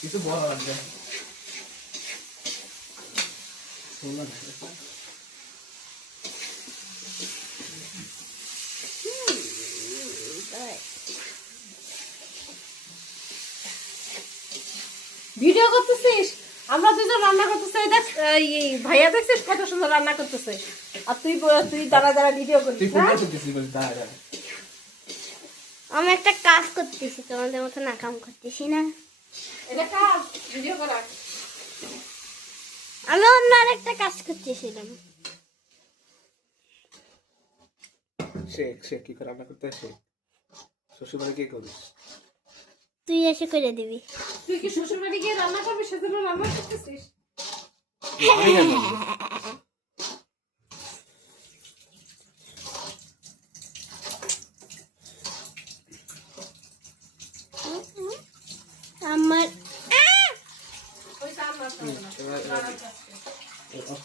কিছু বলা লাগবে ভিডিও করতেছিস? আমরা দুজন রান্না করতেছি, দেখ এই ভাইয়া দেখছিস কত সুন্দর রান্না করতেছে, আর তুই দাঁড়া দাঁড়া ভিডিও করছিস না? আমি একটা কাজ করতেছি, তোমাদের মতো না কাম করতেছি না। এটা কাজ ভিডিও করা। আমি অন্য আরেকটা কাজ করতেছিলাম। সে কি করে রান্না করতে আসে? শ্বশুরবাড়ি কি করিস? তুই এসে করে দিবি। তুই কি শ্বশুর বাড়ি গিয়ে রান্না করবি, সেজন্য রান্না করতেছিস? আমার ওইটা আমার না। এবার